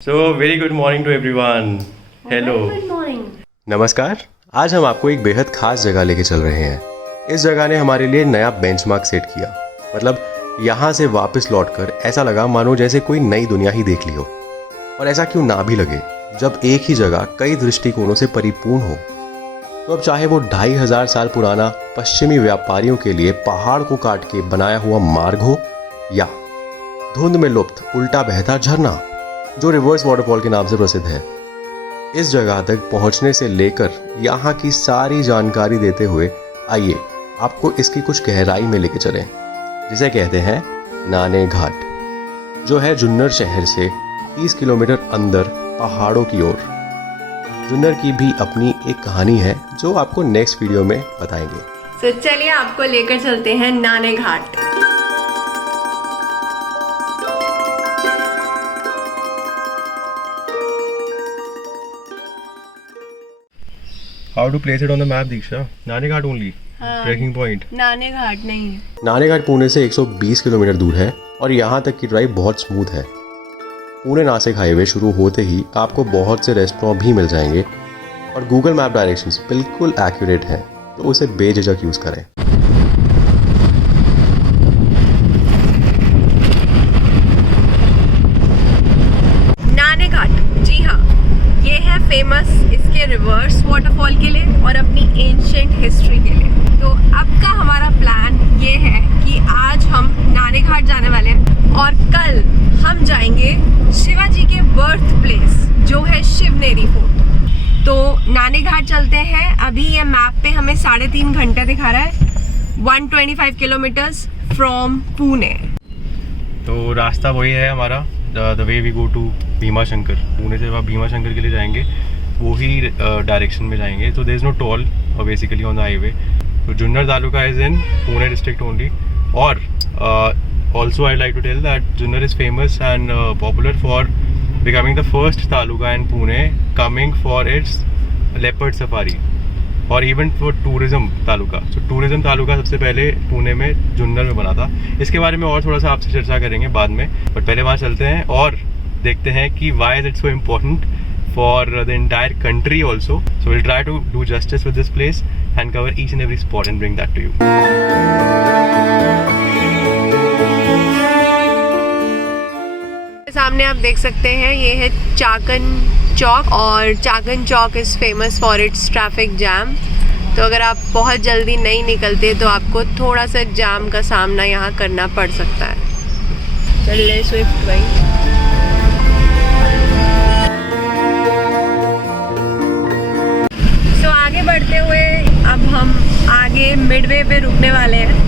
So very good morning to everyone. Hello. Good morning. नमस्कार। आज हम आपको एक बेहद खास जगह लेके चल रहे हैं। इस जगह ने हमारे लिए नया बेंचमार्क सेट किया। मतलब यहाँ से वापस लौटकर ऐसा लगा मानो जैसे कोई नई दुनिया ही देख ली हो। और ऐसा क्यों ना भी लगे जब एक ही जगह कई दृष्टिकोणों से परिपूर्ण हो। तो अब चाहे वो 2500 साल पुराना पश्चिमी व्यापारियों के लिए पहाड़ को काट के बनाया हुआ मार्ग हो, या धुंध में लुप्त उल्टा बहता झरना जो रिवर्स वाटरफॉल के नाम से प्रसिद्ध है। इस जगह तक पहुंचने से लेकर यहाँ की सारी जानकारी देते हुए आइए आपको इसकी कुछ गहराई में लेके चलें, जिसे कहते हैं नाने घाट, जो है जुन्नर शहर से 30 किलोमीटर अंदर पहाड़ों की ओर। जुन्नर की भी अपनी एक कहानी है जो आपको नेक्स्ट वीडियो में बताएंगे। तो चलिए आपको लेकर चलते हैं नाने घाट। How to place it on the map, Diksha? नाने घाट only. हाँ। Trekking point. नाने घाट नहीं है। नाने घाट पुणे से 120 किलोमीटर दूर है और यहाँ तक की ड्राइव बहुत स्मूथ है। पुणे नासिक हाईवे शुरू होते ही आपको बहुत से रेस्टोरेंट भी मिल जाएंगे और गूगल मैप डायरेक्शंस बिल्कुल एक्यूरेट हैं, तो उसे बेझिझक यूज़ करें। नाने घाट, जी हाँ, ये है फेमस इसके रिवर्स वाटरफॉल के लिए और अपनी एंशिएंट हिस्ट्री के लिए। तो अब का हमारा प्लान ये है कि आज हम नाने घाट जाने वाले हैं और कल हम जाएंगे शिवाजी के बर्थ प्लेस जो है शिवनेरी फोर्ट। तो नाने घाट चलते हैं। अभी ये मैप पे हमें 3.5 घंटे दिखा रहा है। 125 किलोमीटर्स फ्रॉम पुणे। तो रास्ता वही है हमारा, the way we go to Bhimashankar. Pune से आप भीमा शंकर के लिए जाएंगे, वो ही डायरेक्शन में जाएंगे। तो there is no toll basically on the highway. तो Junnar taluka is in Pune district only. और also I'd like to tell that Junnar is famous and popular for becoming the first taluka in Pune coming for its leopard safari और even for tourism taluka. So tourism taluka सबसे पहले पुणे में जुन्नर में बना था। इसके बारे में और थोड़ा सा आपसे चर्चा करेंगे बाद में, बट पहले वहाँ चलते हैं और देखते हैं कि why is it so important for the entire country also. So we'll try to do justice with this place and cover each and every spot and bring that to you. सामने आप देख सकते हैं ये है चाकन चौक और Chakan Chowk is famous for its traffic jam. तो अगर आप बहुत जल्दी नहीं निकलते तो आपको थोड़ा सा जाम का सामना यहाँ करना पड़ सकता है। चल ले स्विफ्ट भाई। तो आगे बढ़ते हुए अब हम आगे मिडवे पे रुकने वाले हैं।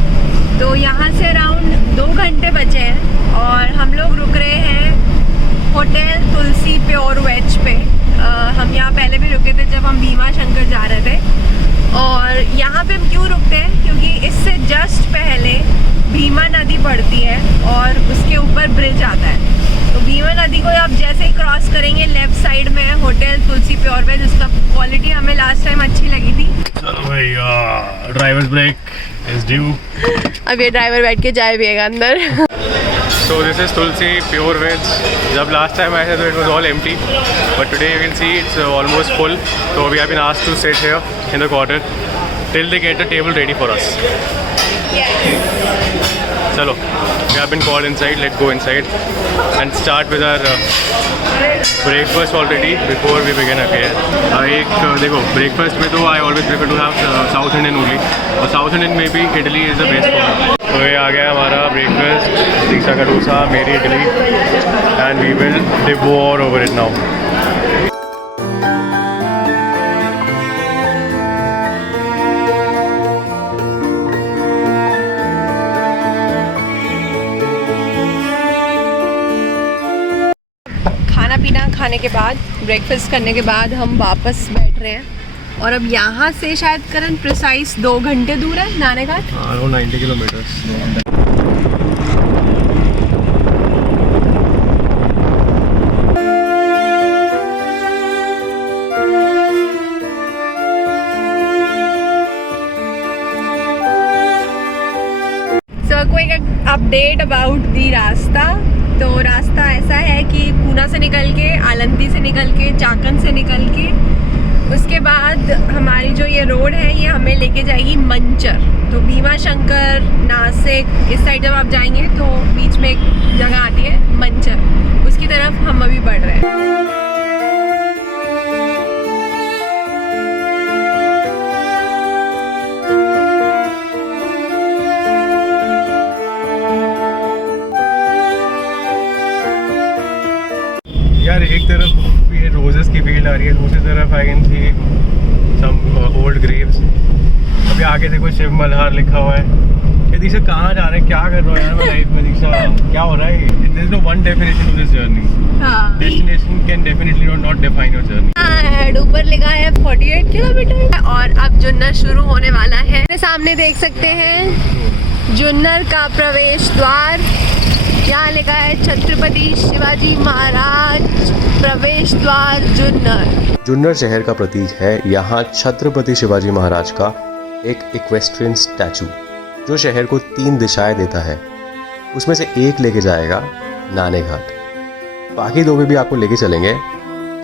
तो यहाँ से अराउंड 2 घंटे बचे हैं और हम लोग रुक रहे हैं होटल तुलसी प्योर वेज पे। हम यहाँ पहले भी रुके थे जब हम भीमा शंकर जा रहे थे। और यहाँ पे क्यों रुकते हैं, क्योंकि इससे जस्ट पहले भीमा नदी पड़ती है और उसके ऊपर ब्रिज आता है। तो भीमा नदी को आप जैसे ही क्रॉस करेंगे लेफ्ट साइड में है होटल तुलसी प्योर वेज। उसका क्वालिटी हमें लास्ट टाइम अच्छी लगी थी। चलो भैया, ड्राइवर्स ब्रेक इज ड्यू। अब ये ड्राइवर बैठ के चाय पिएगा अंदर। So this is Tulsi Pure Veg. जब last time आए थे तो it was all empty, but today you will see it's almost full. So we have been asked to sit here in the quarter till they get the table ready for us. चलो, we have been called inside. Let's go inside and start with our breakfast already before we begin again. देखो breakfast में तो I always prefer to have South Indian only. और South Indian में भी idli is the best for me. तो ये आ गया हमारा ब्रेकफास्ट, दीक्षा का डोसा, मेरी idli, and we will devour over it now. खाना पीना खाने के बाद, ब्रेकफास्ट करने के बाद हम वापस बैठ रहे हैं। और अब यहाँ से शायद करण प्रिसाइज 2 घंटे दूर है नाने घाट। 90 kilometres. So a quick update about the रास्ता। तो रास्ता ऐसा है कि पूना से निकल के, आलंदी से निकल के, चाकन से निकल के, उसके बाद हमारी जो ये रोड है ये हमें लेके जाएगी मंचर। तो भीमा शंकर, नासिक, इस साइड जब आप जाएंगे तो बीच में एक जगह आती है मंचर, उसकी तरफ हम अभी बढ़ रहे हैं। यार एक तरफ ये रोजेस की फील्ड आ रही है, दूसरी तरफ I can see some old graves. अभी आगे देखो शिव मल्हार लिखा हुआ है। ये दीक्षा कहाँ जा रहे हैं, क्या कर रहे हो यार मैं लाइफ में? दीक्षा क्या हो रहा है? There is no one definition to this journey. हाँ, destination can definitely not define your journey. ऊपर लिखा है 48 किलोमीटर और अब जुन्नर शुरू होने वाला है। मेरे सामने देख सकते हैं जुन्नर का प्रवेश द्वार। यहाँ लिखा है छत्रपति शिवाजी महाराज प्रवेश द्वार जुन्नर। जुन्नर शहर का प्रतीक है यहाँ छत्रपति शिवाजी महाराज का एक इक्वेस्ट्रियन स्टैचू, जो शहर को 3 दिशाएं देता है। उसमें से एक लेके जाएगा नाने घाट, बाकी 2 में भी आपको लेके चलेंगे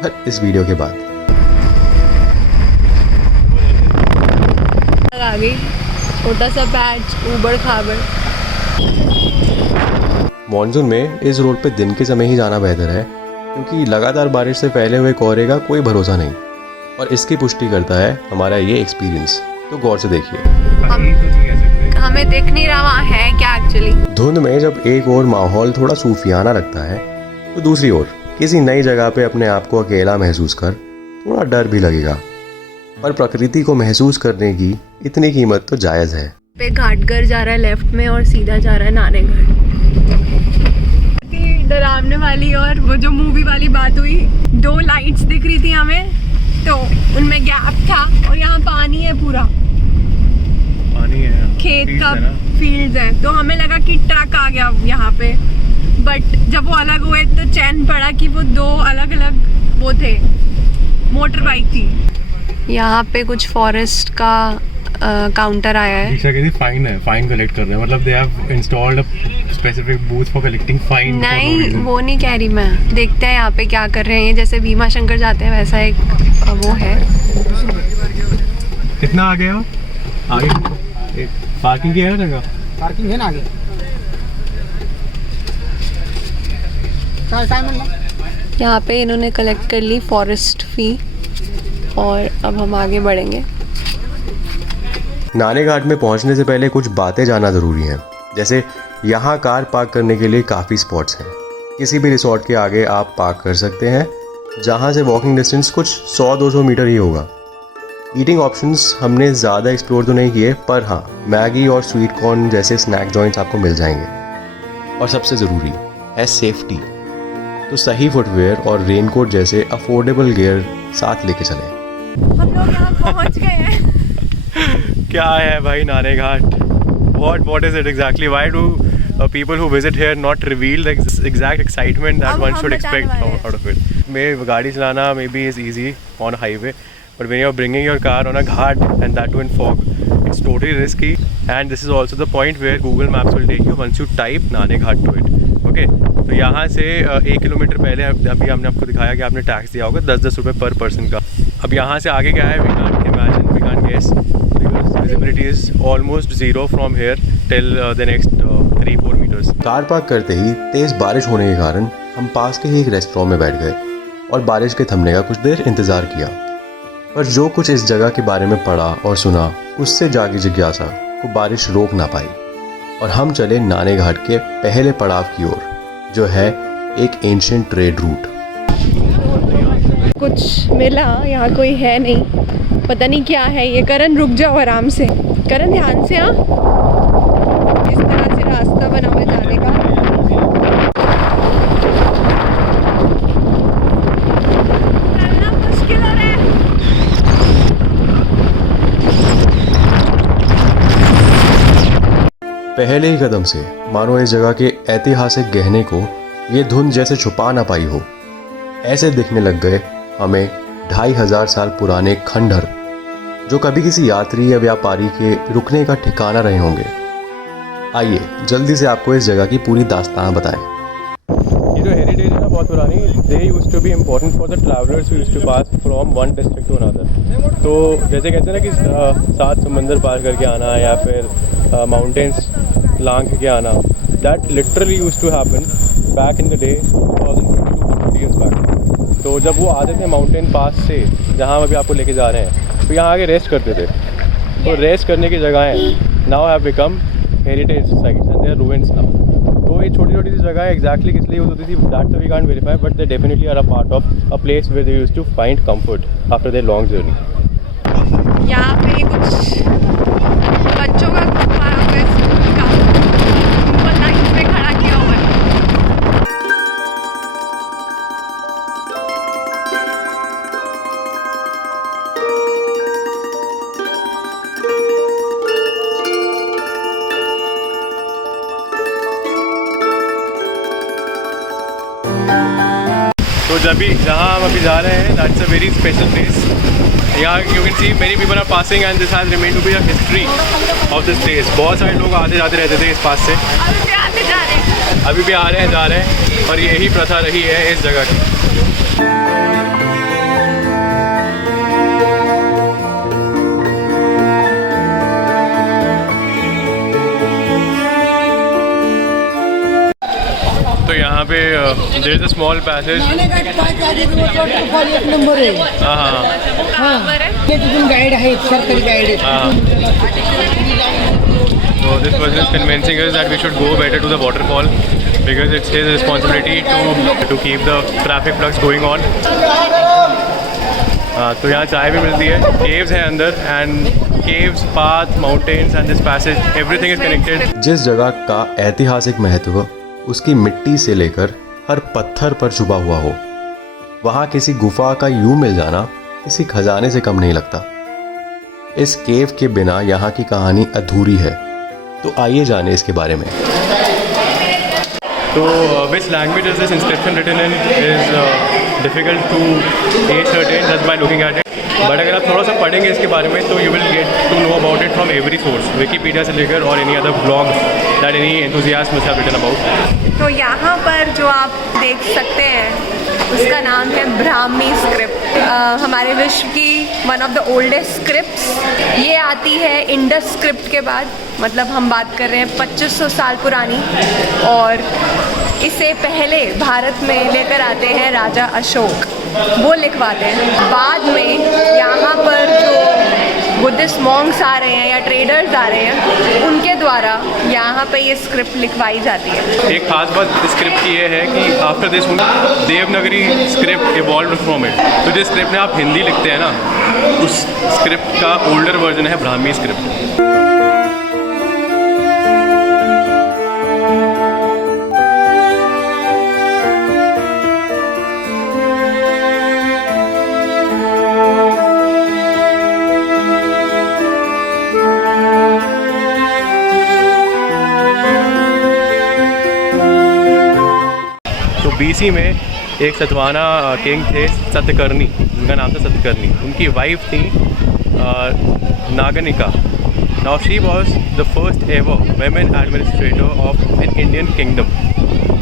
पर इस वीडियो के बाद। आ गई छोटा सा पैच ऊबड़ खाबड़। मॉनसून में इस रोड पे दिन के समय ही जाना बेहतर है, क्योंकि लगातार बारिश से फैले हुए कोहरे का कोई भरोसा नहीं, और इसकी पुष्टि करता है हमारा ये एक्सपीरियंस। तो गौर से देखिए, हमें दिख नहीं रहा है क्या एक्चुअली। धुंध में जब एक ओर माहौल थोड़ा सूफियाना लगता है, तो दूसरी ओर किसी नई जगह पे अपने आप को अकेला महसूस कर थोड़ा डर भी लगेगा। पर प्रकृति को महसूस करने की इतनी कीमत तो जायज है। पे घाटगर जा रहा है लेफ्ट में और सीधा जा रहा है नाने घाट। डरावने वाली और वो जो मूवी वाली बात हुई, 2 लाइट्स दिख रही थी हमें, तो उनमें गैप था और यहाँ पानी है, पूरा पानी है, खेत का फील्ड है। तो हमें लगा कि ट्रक आ गया यहाँ पे, बट जब वो अलग हुए तो चैन पड़ा कि वो 2 अलग अलग वो थे, मोटर बाइक थी। यहाँ पे कुछ फॉरेस्ट का काउंटर आया है। दीक्षा कहती फाइन है, फाइन कलेक्ट कर रहे हैं, मतलब they have installed a specific booth for collecting fine. नहीं, वो नहीं कह रही मैं। देखते हैं यहाँ पे क्या कर रहे हैं। जैसे भीमा शंकर जाते हैं वैसा एक वो है। कितना आगे हो? आगे एक पार्किंग की है ना जगह? पार्किंग है ना आगे। यहाँ पे इन्होंने कलेक्ट कर ली फॉरेस्ट फी और अब हम आगे बढ़ेंगे। नाने घाट में पहुंचने से पहले कुछ बातें जानना ज़रूरी हैं, जैसे यहाँ कार पार्क करने के लिए काफ़ी स्पॉट्स हैं। किसी भी रिसोर्ट के आगे आप पार्क कर सकते हैं, जहाँ से वॉकिंग डिस्टेंस कुछ 100-200 मीटर ही होगा। ईटिंग ऑप्शंस हमने ज़्यादा एक्सप्लोर तो नहीं किए, पर हाँ, मैगी और स्वीट कॉर्न जैसे स्नैक जॉइंट्स आपको मिल जाएंगे। और सबसे ज़रूरी है सेफ्टी, तो सही फुटवेयर और रेनकोट जैसे अफोर्डेबल गियर साथ लेके चलें। हम लोग यहाँ पहुँच गए हैं। क्या है भाई नाने घाट? What is it exactly? Why do people who visit here not reveal the exact excitement that one should expect out of it? May गाड़ी चलाना maybe is easy on a highway, but when you're bringing your car on a ghat and that too in fog, it's totally risky. And this is also the point where Google Maps will take you once you type नाने घाट to it. Okay? तो यहाँ से 1 kilometre पहले अभी हमने आपको दिखाया कि आपने टैक्स दिया होगा 10-10 रुपये पर पर्सन का। अब यहाँ से आगे क्या है, we can't imagine, we can't guess, because visibility is almost zero from here till the next 3-4 meters. Car park करते ही तेज बारिश होने के कारण हम पास के ही एक रेस्टोरेंट में बैठ गए और बारिश के थमने का कुछ देर इंतज़ार किया। पर जो कुछ इस जगह के बारे में पढ़ा और सुना, उससे जागी जिज्ञासा को बारिश रोक ना पाई और हम चले नाने घाट के पहले पड़ाव की ओर, जो है एक एंशिएंट ट्रेड रूट। कुछ मिला, यहाँ कोई है नहीं, पता नहीं क्या है ये। करण रुक जाओ आराम से, करण ध्यान से। हाँ, इस तरह से रास्ता बना हुआ जाने का। चलना मुश्किल हो रहा है। पहले ही कदम से मानो इस जगह के ऐतिहासिक गहने को ये धुंध जैसे छुपा ना पाई हो। ऐसे दिखने लग गए हमें 2500 साल पुराने खंडहर, जो कभी किसी यात्री या व्यापारी के रुकने का ठिकाना रहे होंगे। आइए जल्दी से आपको इस जगह की पूरी दास्तान बताएं। जो हेरिटेज है ना बहुत पुरानी, they used to be important for the travellers who used to pass from one district to another. तो जैसे कहते हैं ना कि 7 समंदर पार करके आना या फिर माउंटेन्स लांघ के आना, that literally used to happen back in the day 2050 years back. तो जब वो आते थे माउंटेन पास से जहाँ अभी आपको लेके जा रहे हैं, तो यहाँ आके रेस्ट करते थे। तो रेस्ट करने की जगहें now have become heritage sites and they are ruins now. तो ये छोटी छोटी सी जगह एग्जैक्टली किस लिए यूज होती थी दैट तो we can't verify, but they definitely are a part of a place where they used to find comfort after their long journey. यहाँ पे कुछ बच्चों का ग्रुप आया हुआ है स्कूल का, उनको लाइन पे खड़ा किया हुआ है। तो जब भी जहाँ हम अभी जा रहे हैं that's a very special place. यहाँ you can see many people are passing and this has remain to be a history of this place. बहुत सारे लोग आते जाते रहते थे इस पास से, अभी भी आ रहे हैं जा रहे हैं, और यही प्रथा रही है इस जगह की। तो यहाँ पे there is a small passage. Number आहे बराबर है। ते तिथून गाईड आहेत, सरकारी गाईड आहेत. So this person is convincing us that we should go better to the waterfall because it's his responsibility to keep the traffic flux going on. तो यहाँ चाय भी मिलती है, caves हैं अंदर, and caves, path, mountains and this passage, everything is connected. जिस जगह का ऐतिहासिक महत्व उसकी मिट्टी से लेकर हर पत्थर पर छुपा हुआ हो, वहाँ किसी गुफा का यूं मिल जाना किसी खजाने से कम नहीं लगता। इस केव के बिना यहाँ की कहानी अधूरी है, तो आइए जाने इसके बारे में। तो which language is this inscription written in is difficult to ascertain just by looking at it. But अगर आप थोड़ा सा पढ़ेंगे इसके बारे में तो you will get to know about it from every source, Wikipedia से लेकर और any other blog that any enthusiast must have written about. तो यहाँ पर जो आप देख सकते हैं उसका नाम है ब्राह्मी स्क्रिप्ट। हमारे विश्व की one of the oldest scripts. ये आती है इंडस स्क्रिप्ट के बाद, मतलब हम बात कर रहे हैं 2500 साल पुरानी, और इसे पहले भारत में लेकर आते हैं राजा अशोक, वो लिखवाते हैं। बाद में यहाँ पर जो बुद्धिस्ट मॉन्क्स आ रहे हैं या ट्रेडर्स आ रहे हैं, उनके द्वारा यहाँ पे ये स्क्रिप्ट लिखवाई जाती है। एक खास बात इस स्क्रिप्ट की ये है कि after this Devanagari script evolve from it. तो जिस स्क्रिप्ट में आप हिंदी लिखते हैं ना, उस स्क्रिप्ट का ओल्डर वर्जन है ब्राह्मी स्क्रिप्ट। BC में एक सतवाना किंग थे सतकर्णी, उनका नाम था सतकर्णी। उनकी वाइफ थी Naganika. Now she was the first ever women administrator of an Indian kingdom.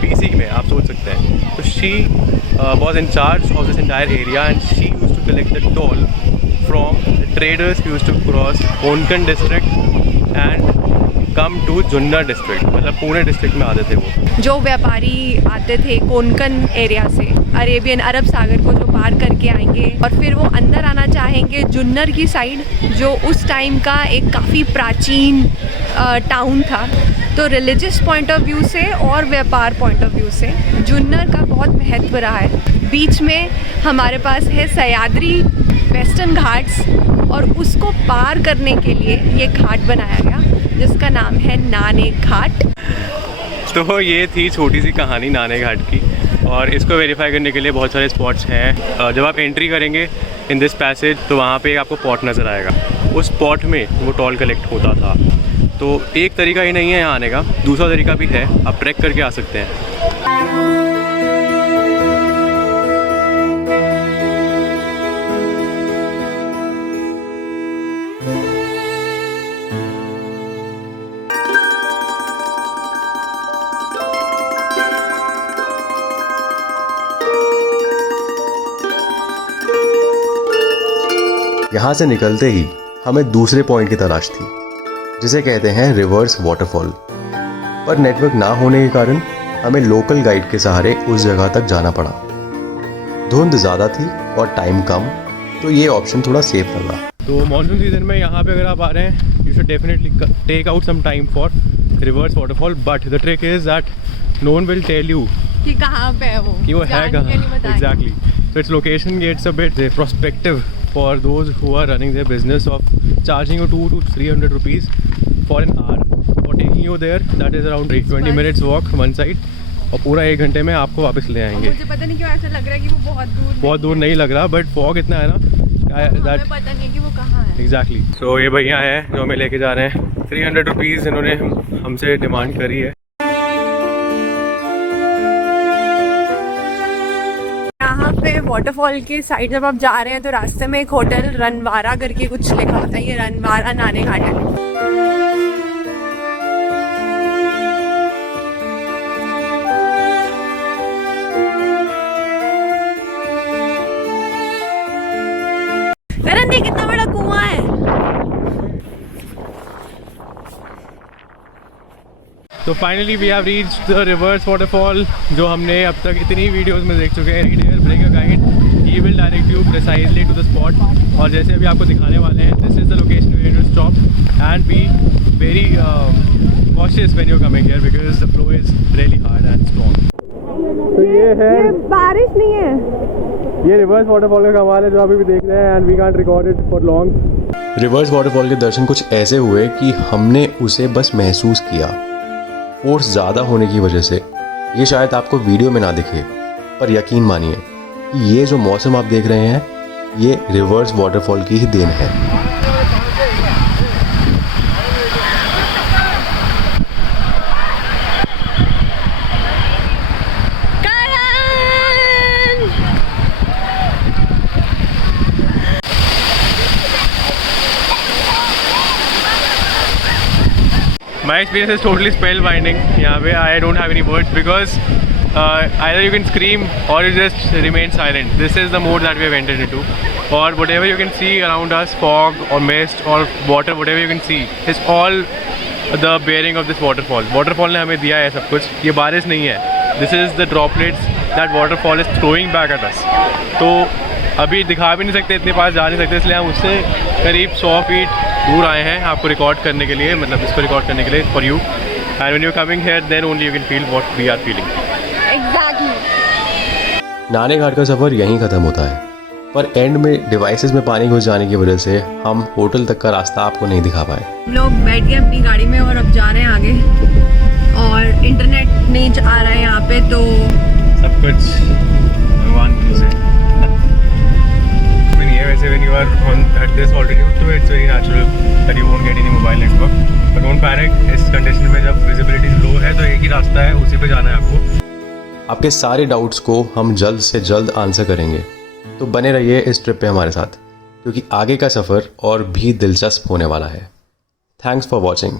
BC में आप सोच सकते हैं। So she was in charge of this entire area and she used to collect the toll from traders used to cross Konkan district and come to Junnar district, मतलब Pune district में आते थे वो। जो व्यापारी आते थे कोंकण एरिया से, अरेबियन अरब सागर को जो पार करके आएंगे और फिर वो अंदर आना चाहेंगे जुन्नर की साइड, जो उस टाइम का एक काफ़ी प्राचीन टाउन था। तो रिलीजियस पॉइंट ऑफ व्यू से और व्यापार पॉइंट ऑफ व्यू से जुन्नर का बहुत महत्व रहा है। बीच में हमारे पास है सह्याद्री वेस्टर्न घाट्स, और उसको पार करने के लिए ये घाट बनाया गया जिसका नाम है नाने घाट। तो ये थी छोटी सी कहानी नाने घाट की, और इसको वेरीफाई करने के लिए बहुत सारे स्पॉट्स हैं। जब आप एंट्री करेंगे इन दिस पैसेज तो वहाँ पे आपको पॉट नज़र आएगा, उस पॉट में वो टोल कलेक्ट होता था। तो एक तरीका ही नहीं है यहाँ आने का, दूसरा तरीका भी है, आप ट्रैक करके आ सकते हैं। यहाँ से निकलते ही हमें दूसरे पॉइंट की तलाश थी, जिसे कहते हैं रिवर्स वाटरफॉल। पर नेटवर्क ना होने के कारण हमें लोकल गाइड के सहारे उस जगह तक जाना पड़ा। धुंध ज़्यादा थी और टाइम कम, तो ये ऑप्शन थोड़ा सेफ लगा। तो मानसून सीजन में यहाँ पे अगर आप आ रहे हैं, you should definitely take out some time for reverse waterfall, but the trick is that no one will tell you कि कहाँ पे है वो, कि वो है कहाँ। Exactly, so its location gets a bit prospective for those who are running their business of charging you 200 to 300 rupees for an hour for taking you there. That is around 20 minutes walk one side, और पूरा 1 घंटे में आपको वापस ले आएंगे। मुझे पता नहीं क्यों ऐसा लग रहा है कि वो बहुत दूर नहीं लग रहा, बट फॉग इतना है ना, हमें पता नहीं कि वो कहाँ है। एग्जैक्टली। सो ये भैया हैं जो हमें लेके जा रहे हैं। 300 रुपीज़ इन्होंने हमसे डिमांड करी है। यहाँ पे वाटरफॉल के साइड जब आप जा रहे हैं तो रास्ते में एक होटल रनवारा करके कुछ लिखा होता है, ये रनवारा नाने घाट है। कितना बड़ा कुआं है। तो finally we have reached the reverse waterfall, जो हमने अब तक इतनी वीडियोस में देख चुके हैं। Bring a guide, he will direct you precisely to the spot. और जैसे अभी आपको दिखाने वाले हैं, this is the location where to stop and be very cautious when you coming here because the flow is really hard and strong. तो ये है, बारिश नहीं है, ये रिवर्स वाटरफॉल का कमाल है जो अभी भी देख रहे हैं, and we can't record it for long. Reverse waterfall के दर्शन कुछ ऐसे हुए कि हमने उसे बस महसूस किया। फोर्स ज़्यादा होने की वजह से ये शायद आपको वीडियो में ना दिखे, पर यकीन मानिए कि ये जो मौसम आप देख रहे हैं, ये रिवर्स वाटरफॉल की ही देन है। My experience is totally spellbinding. यहाँ पे I don't have any words because either you can scream or you just remain silent. This is the mode that we have entered into. Or whatever you can see around us, fog or mist or water, whatever you can see, is all the bearing of this waterfall. Waterfall ने हमें दिया है सब कुछ, ये बारिश नहीं है. This is the droplets that waterfall is throwing back at us. तो अभी दिखा भी नहीं सकते, इतने पास जा नहीं सकते, इसलिए हम उससे करीब 100 फीट दूर आए हैं आपको रिकॉर्ड करने के लिए, मतलब इसको रिकॉर्ड करने के लिए for you. And when you coming here then only you can feel what we are feeling. Exactly. Naneghat का सफ़र यहीं ख़त्म होता है, पर एंड में डिवाइसेस में पानी घुस जाने की वजह से हम होटल तक का रास्ता आपको नहीं दिखा पाए। लोग बैठ गए अपनी गाड़ी में और अब जा रहे हैं आगे, और इंटरनेट नहीं आ रहा है यहाँ पे, तो सब कुछ भगवान से वैसे when you are on at this altitude, तो it's very natural that you won't get any mobile network, but don't panic। इस कंडीशन में जब विजिबिलिटी लो है तो एक ही रास्ता है, उसी पे जाना है आपको। आपके सारे डाउट्स को हम जल्द से जल्द आंसर करेंगे, तो बने रहिए इस ट्रिप पे हमारे साथ, क्योंकि आगे का सफ़र और भी दिलचस्प होने वाला है। Thanks for watching.